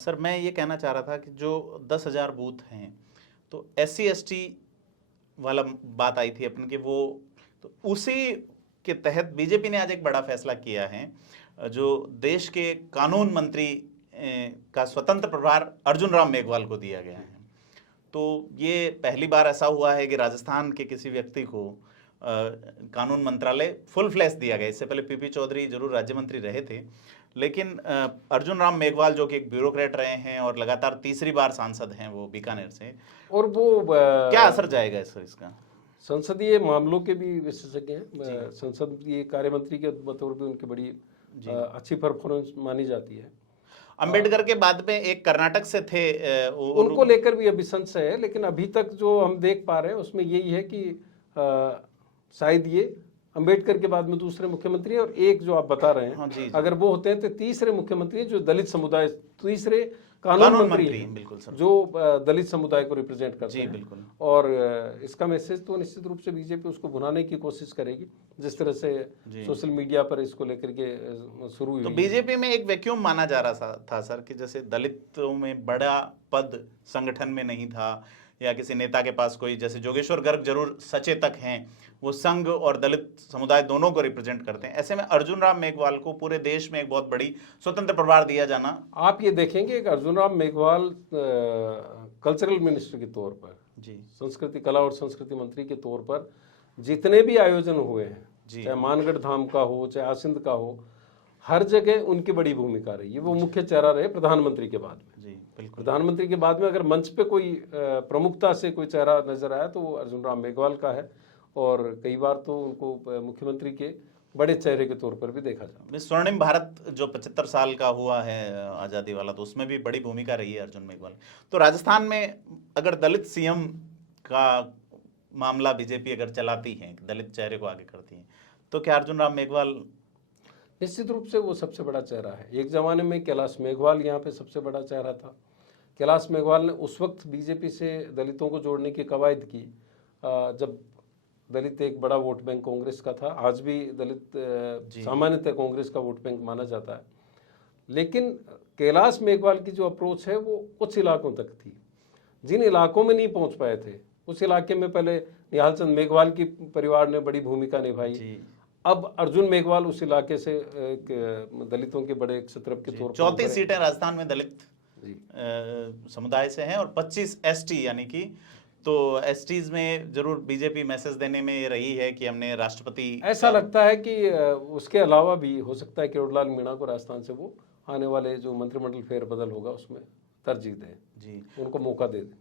Sir मैं ये कहना चाह रहा था कि जो 10,000 बूथ हैं तो SC ST वाला बात आई थी अपन की, वो तो उसी के तहत बीजेपी ने आज एक बड़ा फैसला किया है। जो देश के कानून मंत्री का स्वतंत्र प्रभार अर्जुन राम मेघवाल को दिया गया है। तो ये पहली बार ऐसा हुआ है कि राजस्थान के किसी व्यक्ति को कानून मंत्रालय फुल फ्लैश दिया गया। इससे पहले PP चौधरी जरूर राज्य मंत्री रहे थे, लेकिन अर्जुन राम मेघवाल जो कि एक ब्यूरोक्रेट रहे हैं और लगातार तीसरी बार सांसद हैं वो बीकानेर से, और वो क्या असर जाएगा इसका? संसदीय मामलों के भी विशेषज्ञ हैं, संसदीय कार्य मंत्री के बतौर भी उनकी बड़ी अच्छी परफॉर्मेंस मानी जाती है। अंबेडकर के बाद में एक कर्नाटक से थे, उनको लेकर भी अभी संशय है, लेकिन अभी तक जो हम देख पा रहे हैं उसमें यही है कि शायद ये अंबेडकर के बाद में दूसरे मुख्यमंत्री है, और एक जो आप बता रहे हैं, हाँ जी। अगर वो होते हैं तो तीसरे मुख्यमंत्री जो दलित समुदाय, तीसरे कानून मंत्री बिल्कुल सर, जो दलित समुदाय को रिप्रेजेंट करते हैं। बिल्कुल। और इसका मैसेज तो निश्चित रूप से बीजेपी उसको भुनाने की कोशिश करेगी, जिस तरह से सोशल मीडिया पर इसको लेकर के शुरू हुई। तो बीजेपी में एक वैक्यूम माना जा रहा था सर कि जैसे दलितों में बड़ा पद संगठन में नहीं था, या किसी नेता के पास कोई, जैसे जोगेश्वर गर्ग जरूर सचेतक हैं, वो संघ और दलित समुदाय दोनों को रिप्रेजेंट करते हैं। ऐसे में अर्जुन राम मेघवाल को पूरे देश में एक बहुत बड़ी स्वतंत्र प्रभार दिया जाना, आप ये देखेंगे कि अर्जुन राम मेघवाल कल्चरल मिनिस्टर के तौर पर, संस्कृति कला और संस्कृति मंत्री के तौर पर जितने भी आयोजन हुए हैं, चाहे मानगढ़ धाम का हो, चाहे आसिंद का हो, हर जगह उनकी बड़ी भूमिका रही है। वो मुख्य चेहरा रहे प्रधानमंत्री के बाद में। प्रधानमंत्री के बाद में अगर मंच पे कोई प्रमुखता से कोई चेहरा नजर आया तो वो अर्जुन राम मेघवाल का है, और कई बार तो उनको मुख्यमंत्री के बड़े चेहरे के तौर पर भी देखा जाता। स्वर्णिम भारत जो 75 साल का हुआ है आज़ादी वाला, तो उसमें भी बड़ी भूमिका रही है अर्जुन मेघवाल। तो राजस्थान में अगर दलित CM का मामला बीजेपी अगर चलाती है, दलित चेहरे को आगे करती है, तो क्या अर्जुन राम मेघवाल? निश्चित रूप से वो सबसे बड़ा चेहरा है। एक जमाने में कैलाश मेघवाल यहाँ पे सबसे बड़ा चेहरा था। कैलाश मेघवाल ने उस वक्त बीजेपी से दलितों को जोड़ने की कवायद की जब दलित एक बड़ा वोट बैंक कांग्रेस का था। आज भी दलित सामान्यतः कांग्रेस का वोट बैंक माना जाता है, लेकिन कैलाश मेघवाल की जो अप्रोच है वो कुछ इलाकों तक थी। जिन इलाकों में नहीं पहुंच पाए थे, उस इलाके में पहले निहाल चंद मेघवाल की परिवार ने बड़ी भूमिका निभाई। अब अर्जुन मेघवाल उस इलाके से दलितों के बड़े क्षत्रप के तौर पर 34 सीटें राजस्थान में दलित समुदाय से हैं और 25 ST, यानी कि तो STs में जरूर बीजेपी मैसेज देने में रही है कि हमने राष्ट्रपति, ऐसा लगता है कि उसके अलावा भी हो सकता है कि किरोड़लाल मीणा को राजस्थान से वो आने वाले जो मंत्रिमंडल फेरबदल होगा उसमें तरजीह दें, उनको मौका दे दें।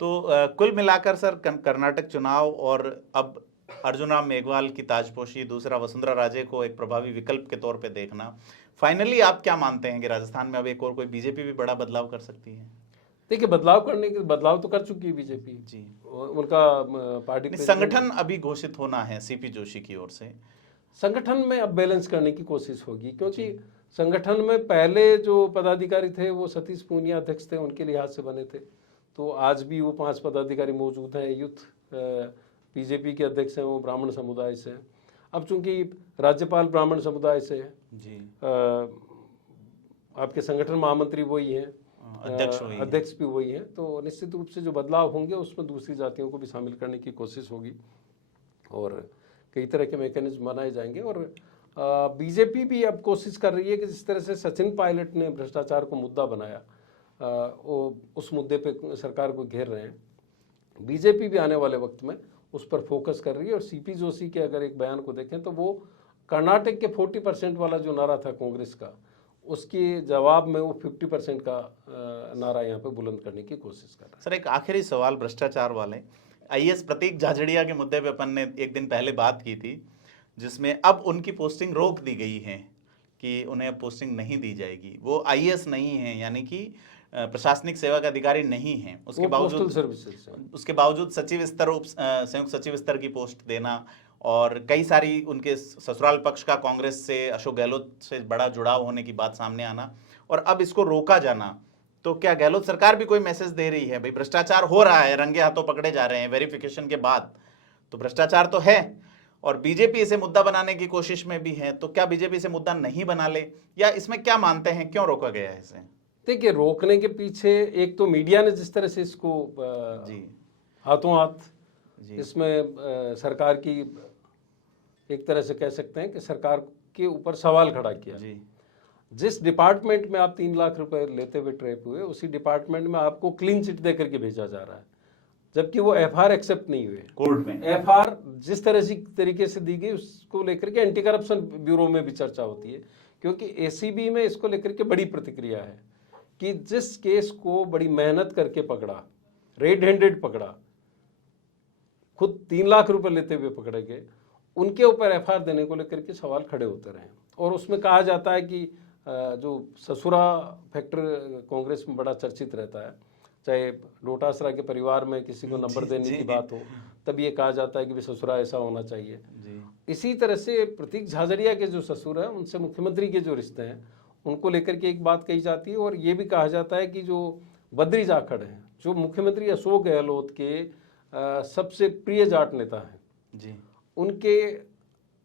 तो कुल मिलाकर सर कर्नाटक चुनाव और अब अर्जुन राम मेघवाल की ताजपोशी, दूसरा वसुंधरा राजे को एक प्रभावी विकल्प के तौर पे देखना, फाइनली आप क्या मानते हैं कि राजस्थान में अब एक और कोई बीजेपी भी बड़ा बदलाव कर सकती है? देखिए, बदलाव तो कर चुकी है बीजेपी उनका पार्टी संगठन अभी घोषित होना है CP जोशी की ओर से। संगठन में अब बैलेंस करने की कोशिश होगी, क्योंकि संगठन में पहले जो पदाधिकारी थे वो सतीश पूनिया अध्यक्ष थे, उनके लिहाज से बने थे। तो आज भी वो 5 पदाधिकारी मौजूद हैं। यूथ बीजेपी के अध्यक्ष हैं, वो ब्राह्मण समुदाय से हैं। अब चूंकि राज्यपाल ब्राह्मण समुदाय से है, आपके संगठन महामंत्री वही हैं, अध्यक्ष भी वही हैं, तो निश्चित रूप से जो बदलाव होंगे उसमें दूसरी जातियों को भी शामिल करने की कोशिश होगी और कई तरह के मैकेनिज्म बनाए जाएंगे। और बीजेपी भी अब कोशिश कर रही है कि जिस तरह से सचिन पायलट ने भ्रष्टाचार को मुद्दा बनाया, उस मुद्दे पे सरकार को घेर रहे हैं। बीजेपी भी आने वाले वक्त में उस पर फोकस कर रही है। और CP जोशी के अगर एक बयान को देखें तो वो कर्नाटक के 40% वाला जो नारा था कांग्रेस का, उसके जवाब में वो 50% का नारा यहाँ पे बुलंद करने की कोशिश कर रहा है। सर एक आखिरी सवाल भ्रष्टाचार वाले, IAS प्रतीक झाझड़िया के मुद्दे पे अपन ने एक दिन पहले बात की थी, जिसमें अब उनकी पोस्टिंग रोक दी गई है कि उन्हें अब पोस्टिंग नहीं दी जाएगी। वो IAS नहीं है, यानी कि प्रशासनिक सेवा का अधिकारी नहीं है, उसके बावजूद सचिव स्तर, संयुक्त सचिव स्तर की पोस्ट देना, और कई सारी उनके ससुराल पक्ष का कांग्रेस से, अशोक गहलोत से बड़ा जुड़ाव होने की बात सामने आना, और अब इसको रोका जाना। तो क्या गहलोत सरकार भी कोई मैसेज दे रही है, भाई भ्रष्टाचार हो रहा है, रंगे हाथों पकड़े जा रहे हैं, वेरिफिकेशन के बाद तो भ्रष्टाचार तो है, और बीजेपी इसे मुद्दा बनाने की कोशिश में भी है, तो क्या बीजेपी इसे मुद्दा नहीं बना ले, या इसमें क्या मानते हैं क्यों रोका गया है इसे? देखिए, रोकने के पीछे एक तो मीडिया ने जिस तरह से इसको जी हाथों हाथ जी इसमें सरकार की एक तरह से कह सकते हैं कि सरकार के ऊपर सवाल खड़ा किया। जी जिस डिपार्टमेंट में आप 3 लाख रुपए लेते हुए ट्रैप हुए, उसी डिपार्टमेंट में आपको क्लीन चिट दे करके भेजा जा रहा है, जबकि वो एफआईआर एक्सेप्ट नहीं हुए। कोर्ट में एफआईआर जिस तरीके से दी गई उसको लेकर के एंटी करप्शन ब्यूरो में भी चर्चा होती है, क्योंकि एसीबी में इसको लेकर के बड़ी प्रतिक्रिया है कि जिस केस को बड़ी मेहनत करके पकड़ा, रेड हैंडेड पकड़ा, खुद 3 लाख रुपए लेते हुए पकड़े गए, उनके ऊपर एफआईआर देने को लेकर के सवाल खड़े होते रहे। और उसमें कहा जाता है कि जो ससुरा फैक्टर कांग्रेस में बड़ा चर्चित रहता है, चाहे डोटासरा के परिवार में किसी को नंबर देने की बात हो, तब ये कहा जाता है कि ससुरा ऐसा होना चाहिए। इसी तरह से प्रतीक झाझड़िया के जो ससुर हैं, उनसे मुख्यमंत्री के जो रिश्ते हैं, उनको लेकर के एक बात कही जाती है। और ये भी कहा जाता है कि जो बद्री जाखड़ हैं, जो मुख्यमंत्री अशोक गहलोत के सबसे प्रिय जाट नेता हैं जी, उनके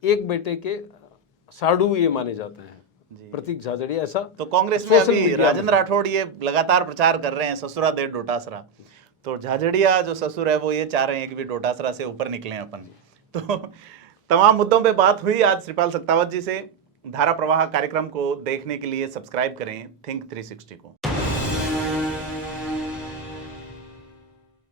एक बेटे के साडू ये माने जाते हैं प्रतीक झाझड़िया। ऐसा तो कांग्रेस में अभी राजेंद्र राठौड़ ये लगातार प्रचार कर रहे हैं ससुरा दे डोटासरा, तो झाझड़िया जो ससुर है वो ये चाह रहे हैं कि भी डोटासरा से ऊपर निकले अपन। तो तमाम मुद्दों पे बात हुई आज श्रीपाल सक्तावत जी से। धारा प्रवाह कार्यक्रम को देखने के लिए सब्सक्राइब करें थिंक 360 को।